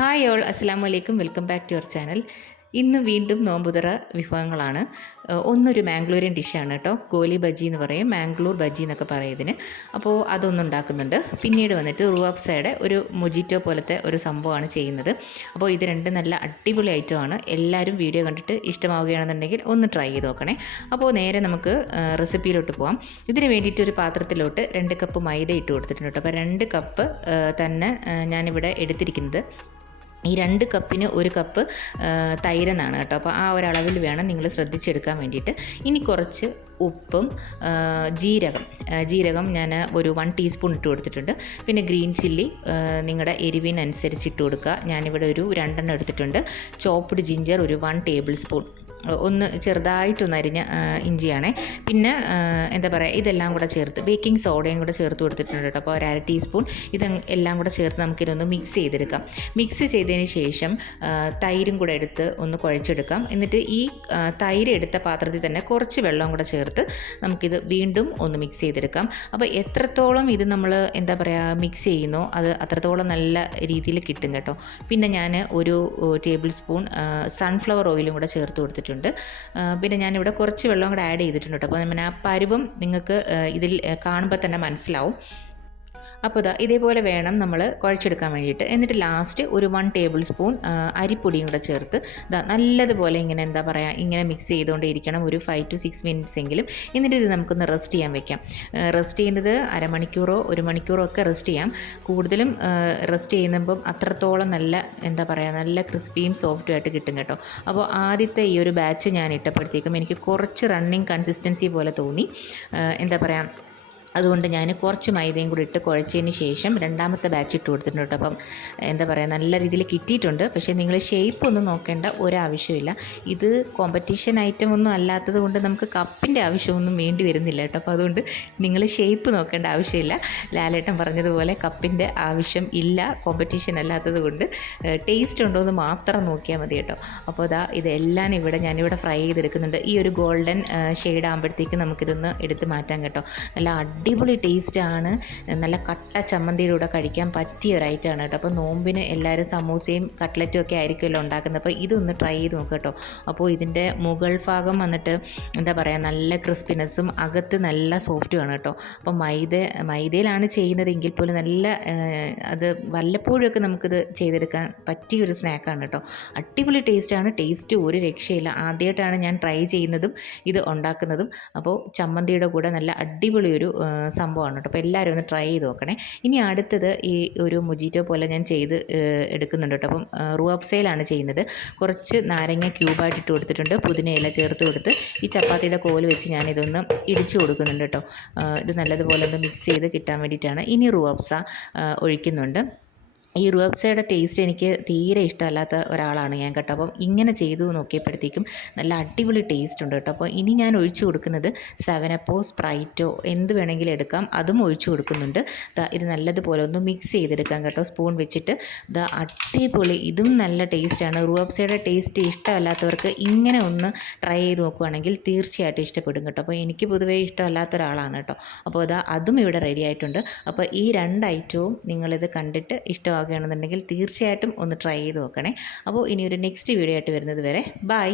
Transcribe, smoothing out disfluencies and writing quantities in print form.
Hi all, അസ്സലാമു അലൈക്കും. Welcome back to your channel. ഇന്ന് വീണ്ടും നോമ്പുതുറ വിഭവങ്ങളാണ്. ഒന്നൊരു മാംഗ്ലൂരിയൻ ഡിഷാണ് കേട്ടോ. ഗോലി ബജി എന്ന് പറയും, മാംഗ്ലൂർ ബജി എന്നൊക്കെ പറയും ഇതിന്. അപ്പോൾ അതൊന്നുണ്ടാക്കുന്നുണ്ട്. പിന്നീട് വന്നിട്ട് റൂഅഫ്സയുടെ ഒരു മൊജിറ്റോ പോലത്തെ ഒരു സംഭവമാണ് ചെയ്യുന്നത്. അപ്പോൾ ഇത് രണ്ടും നല്ല അടിപൊളി ഐറ്റമാണ്. എല്ലാവരും വീഡിയോ കണ്ടിട്ട് ഇഷ്ടമാവുകയാണെന്നുണ്ടെങ്കിൽ ഒന്ന് ട്രൈ ചെയ്ത് നോക്കണേ. അപ്പോൾ നേരെ നമുക്ക് റെസിപ്പിയിലോട്ട് പോകാം. ഇതിന് വേണ്ടിയിട്ട് ഒരു പാത്രത്തിലോട്ട് 2 കപ്പ് മൈദ ഇട്ട് കൊടുത്തിട്ടുണ്ട് കേട്ടോ. അപ്പോൾ 2 കപ്പ് തന്നെ ഞാനിവിടെ എടുത്തിരിക്കുന്നത്. ഈ 2 കപ്പിന് 1 കപ്പ് തൈരെന്നാണ് കേട്ടോ. അപ്പോൾ ആ ഒരളവിൽ വേണം നിങ്ങൾ ശ്രദ്ധിച്ചെടുക്കാൻ വേണ്ടിയിട്ട്. ഇനി കുറച്ച് ഉപ്പും ജീരകം ഞാൻ ഒരു 1 ടീസ്പൂൺ ഇട്ട് കൊടുത്തിട്ടുണ്ട്. പിന്നെ ഗ്രീൻ ചില്ലി നിങ്ങളുടെ എരിവിനനുസരിച്ച് ഇട്ട് കൊടുക്കുക. ഞാനിവിടെ ഒരു 2 എണ്ണം എടുത്തിട്ടുണ്ട്. ചോപ്പ്ഡ് ജിഞ്ചർ ഒരു 1 ടേബിൾ സ്പൂൺ, ഒന്ന് ചെറുതായിട്ടൊന്ന് അരിഞ്ഞ ഇഞ്ചിയാണേ. പിന്നെ എന്താ പറയുക, ഇതെല്ലാം കൂടെ ചേർത്ത് ബേക്കിംഗ് സോഡയും കൂടെ ചേർത്ത് കൊടുത്തിട്ടുണ്ട് കേട്ടോ. അപ്പോൾ ഒരു 1/2 ടീസ്പൂൺ എല്ലാം കൂടെ ചേർത്ത് നമുക്കിതൊന്ന് മിക്സ് ചെയ്തെടുക്കാം. മിക്സ് ചെയ്തതിന് ശേഷം തൈരും കൂടെ എടുത്ത് ഒന്ന് കുഴച്ചെടുക്കാം. എന്നിട്ട് ഈ തൈര് എടുത്ത പാത്രത്തിൽ തന്നെ കുറച്ച് വെള്ളം കൂടെ ചേർത്ത് നമുക്കിത് വീണ്ടും ഒന്ന് മിക്സ് ചെയ്തെടുക്കാം. അപ്പോൾ എത്രത്തോളം ഇത് നമ്മൾ എന്താ പറയുക മിക്സ് ചെയ്യുന്നോ അത് അത്രത്തോളം നല്ല രീതിയിൽ കിട്ടും കേട്ടോ. പിന്നെ ഞാൻ ഒരു ടേബിൾ സ്പൂൺ സൺഫ്ലവർ ഓയിലും കൂടെ ചേർത്ത് കൊടുത്തിട്ടുണ്ട്. പിന്നെ ഞാനിവിടെ കുറച്ച് വെള്ളം കൂടെ ആഡ് ചെയ്തിട്ടുണ്ട് കേട്ടോ. അപ്പോൾ ആ പരുവം നിങ്ങൾക്ക് ഇതിൽ കാണുമ്പോൾ തന്നെ മനസ്സിലാവും. അപ്പോൾ ഇതേപോലെ വേണം നമ്മൾ കുഴച്ചെടുക്കാൻ വേണ്ടിയിട്ട്. എന്നിട്ട് ലാസ്റ്റ് ഒരു 1 ടേബിൾ സ്പൂൺ അരിപ്പൊടിയും കൂടെ ചേർത്ത് നല്ലതുപോലെ ഇങ്ങനെ എന്താ പറയുക ഇങ്ങനെ മിക്സ് ചെയ്തുകൊണ്ടേ ഇരിക്കണം ഒരു 5 to 6 മിനിറ്റ്സ് എങ്കിലും. എന്നിട്ട് ഇത് നമുക്കൊന്ന് റെസ്റ്റ് ചെയ്യാൻ വെക്കാം. റെസ്റ്റ് ചെയ്യുന്നത് അരമണിക്കൂറോ 1 മണിക്കൂറോ ഒക്കെ റെസ്റ്റ് ചെയ്യാം. കൂടുതലും റെസ്റ്റ് ചെയ്യുമ്പം അത്രത്തോളം നല്ല എന്താ പറയുക നല്ല ക്രിസ്പിയും സോഫ്റ്റും ആയിട്ട് കിട്ടും കേട്ടോ. അപ്പോൾ ആദ്യത്തെ ഈ ഒരു ബാച്ച് ഞാൻ ഇട്ടപ്പോഴത്തേക്കും എനിക്ക് കുറച്ച് റണ്ണിങ് കൺസിസ്റ്റൻസി പോലെ തോന്നി. എന്താ പറയുക, അതുകൊണ്ട് ഞാൻ കുറച്ച് മൈദയും കൂടി ഇട്ട് കുഴച്ചതിന് ശേഷം രണ്ടാമത്തെ ബാച്ച് ഇട്ട് കൊടുത്തിട്ടുണ്ട് കേട്ടോ. അപ്പം എന്താ പറയുക നല്ല രീതിയിൽ കിട്ടിയിട്ടുണ്ട്. പക്ഷേ നിങ്ങൾ ഷേപ്പ് ഒന്നും നോക്കേണ്ട ഒരാവശ്യമില്ല. ഇത് കോമ്പറ്റീഷൻ ഐറ്റം ഒന്നും അല്ലാത്തത് കൊണ്ട് നമുക്ക് കപ്പിൻ്റെ ആവശ്യമൊന്നും വേണ്ടി വരുന്നില്ല കേട്ടോ. അപ്പോൾ അതുകൊണ്ട് നിങ്ങൾ ഷേപ്പ് നോക്കേണ്ട ആവശ്യമില്ല. ലാലേട്ടൻ പറഞ്ഞതുപോലെ കപ്പിൻ്റെ ആവശ്യം ഇല്ല, കോമ്പറ്റീഷൻ അല്ലാത്തത് കൊണ്ട്. ടേസ്റ്റ് ഉണ്ടോ എന്ന് മാത്രം നോക്കിയാൽ മതി കേട്ടോ. അപ്പോൾ ഇതെല്ലാം ഞാനിവിടെ ഫ്രൈ ചെയ്തെടുക്കുന്നുണ്ട്. ഈ ഒരു ഗോൾഡൻ ഷെയ്ഡ് ആകുമ്പോഴത്തേക്ക് നമുക്കിതൊന്ന് എടുത്ത് മാറ്റാം കേട്ടോ. നല്ല അടിപൊളി ടേസ്റ്റാണ്. നല്ല കട്ട ചമ്മന്തിയുടെ കൂടെ കഴിക്കാൻ പറ്റിയ ഒരു ഐറ്റമാണ് കേട്ടോ. അപ്പോൾ നോമ്പിന് എല്ലാവരും സമൂസയും കട്ട്ലറ്റും ഒക്കെ ആയിരിക്കുമല്ലോ ഉണ്ടാക്കുന്നത്. അപ്പോൾ ഇതൊന്ന് ട്രൈ ചെയ്ത് നോക്കുക കേട്ടോ. അപ്പോൾ ഇതിൻ്റെ മുകൾ ഭാഗം വന്നിട്ട് എന്താ പറയുക നല്ല ക്രിസ്പിനെസ്സും അകത്ത് നല്ല സോഫ്റ്റുമാണ് കേട്ടോ. അപ്പോൾ മൈദയിലാണ് ചെയ്യുന്നതെങ്കിൽ പോലും നല്ല അത് വല്ലപ്പോഴൊക്കെ നമുക്കിത് ചെയ്തെടുക്കാൻ പറ്റിയൊരു സ്നാക്കാണ് കേട്ടോ. അടിപൊളി ടേസ്റ്റാണ്. ടേസ്റ്റ് ഒരു രക്ഷയില്ല. ആദ്യമായിട്ടാണ് ഞാൻ ട്രൈ ചെയ്യുന്നതും ഇത് ഉണ്ടാക്കുന്നതും. അപ്പോൾ ചമ്മന്തിയുടെ കൂടെ നല്ല അടിപൊളി ഒരു സംഭവമാണ് കേട്ടോ. അപ്പോൾ എല്ലാവരും ഒന്ന് ട്രൈ ചെയ്ത് നോക്കണേ. ഇനി അടുത്തത് ഈ ഒരു മൊജിറ്റോ പോലെ ഞാൻ ചെയ്ത് എടുക്കുന്നുണ്ട് കേട്ടോ. അപ്പം റൂഅഫ്സയിലാണ് ചെയ്യുന്നത്. കുറച്ച് നാരങ്ങ ക്യൂബായിട്ട് ഇട്ട് കൊടുത്തിട്ടുണ്ട്. പുതിനയില ചേർത്ത് കൊടുത്ത് ഈ ചപ്പാത്തിയുടെ കോല് വെച്ച് ഞാനിതൊന്ന് ഇടിച്ചു കൊടുക്കുന്നുണ്ട് കേട്ടോ. ഇത് നല്ലതുപോലെ ഒന്ന് മിക്സ് ചെയ്ത് കിട്ടാൻ വേണ്ടിയിട്ടാണ്. ഇനി റൂഅഫ്സ ഒഴിക്കുന്നുണ്ട്. ഈ റൂഅഫ്സയുടെ ടേസ്റ്റ് എനിക്ക് തീരെ ഇഷ്ടമല്ലാത്ത ഒരാളാണ് ഞാൻ കേട്ടോ. അപ്പം ഇങ്ങനെ ചെയ്തു നോക്കിയപ്പോഴത്തേക്കും നല്ല അടിപൊളി ടേസ്റ്റ് ഉണ്ട് കേട്ടോ. അപ്പോൾ ഇനി ഞാൻ ഒഴിച്ചു കൊടുക്കുന്നത് 7 സ്പ്രൈറ്റോ എന്ത് വേണമെങ്കിലും എടുക്കാം, അതും ഒഴിച്ചു കൊടുക്കുന്നുണ്ട്. ഇത് നല്ലതുപോലെ ഒന്ന് മിക്സ് ചെയ്തെടുക്കാം കേട്ടോ സ്പൂൺ വെച്ചിട്ട്. അടിപൊളി, ഇതും നല്ല ടേസ്റ്റാണ്. റൂഅഫ്സയുടെ ടേസ്റ്റ് ഇഷ്ടമല്ലാത്തവർക്ക് ഇങ്ങനെ ഒന്ന് ട്രൈ ചെയ്ത് നോക്കുകയാണെങ്കിൽ തീർച്ചയായിട്ടും ഇഷ്ടപ്പെടും കേട്ടോ. അപ്പോൾ എനിക്ക് പൊതുവേ ഇഷ്ടമല്ലാത്ത ഒരാളാണ് കേട്ടോ. അപ്പോൾ അതും ഇവിടെ റെഡി ആയിട്ടുണ്ട്. അപ്പോൾ ഈ 2 ഐറ്റവും നിങ്ങളിത് കണ്ടിട്ട് ഇഷ്ടമാകുകയാണെന്നുണ്ടെങ്കിൽ തീർച്ചയായിട്ടും ഒന്ന് ട്രൈ ചെയ്ത് നോക്കണേ. അപ്പോൾ ഇനി ഒരു നെക്സ്റ്റ് വീഡിയോ ആയിട്ട് വരുന്നത് വരെ ബൈ.